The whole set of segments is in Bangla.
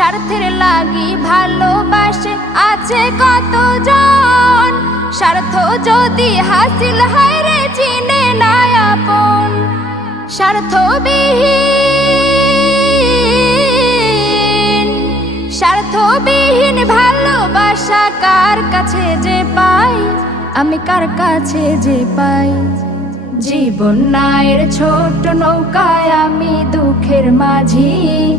স্বার্থের লাগি ভালোবাসে আছে কত জন স্বার্থ যদি হাসিল হয় রে চিনে না আপন। স্বার্থবিহীন। স্বার্থবিহীন ভালোবাসা কার কাছে যে পাই? আমি কার কাছে যে পাই? জীবন নায়ের ছোট নৌকায় আমি দুঃখের মাঝি।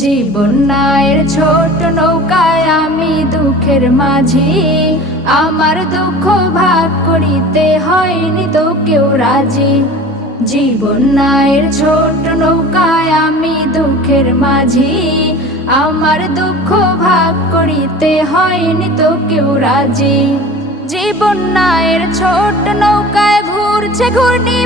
জীবন নায়ের ছোট নৌকায় আমি দুঃখের মাঝি। আমার দুঃখ ভাগ করিতে হয়নি তো কেউ রাজি। জীবন নায়ের ছোট নৌকায় আমি দুঃখের মাঝি। আমার দুঃখ ভাগ করিতে হয়নি তো কেউ রাজি। জীবন নায়ের ছোট নৌকায় ঘুরছে ঘূর্ণি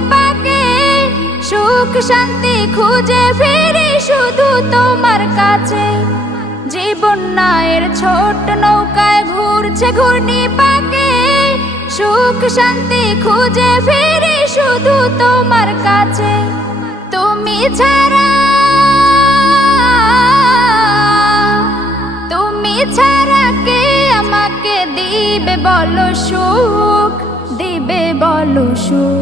সুখ শান্তি খুঁজে ফিরি শুধু তোমার কাছে। জীবন নায়ের ছোট নৌকায় ঘুরছে ঘূর্ণি পাকে। সুখ শান্তি খুঁজে ফিরি শুধু তোমার কাছে। তুমি ছাড়া তুমি ছাড়া কে আমাকে দিবে বলো সুখ, দিবে বলো সুখ।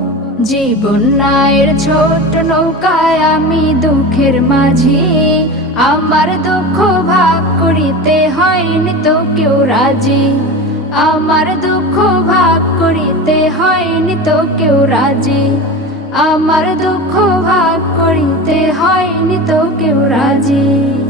জীবন নায়ের ছোট নৌকায় আমি দুঃখের মাঝি। আমার দুঃখ ভাগ করিতে হয়নি তো কেউ রাজি। আমার দুঃখ ভাগ করিতে হয়নি তো কেউ রাজি। আমার দুঃখ ভাগ করিতে হয়নি তো কেউ রাজি।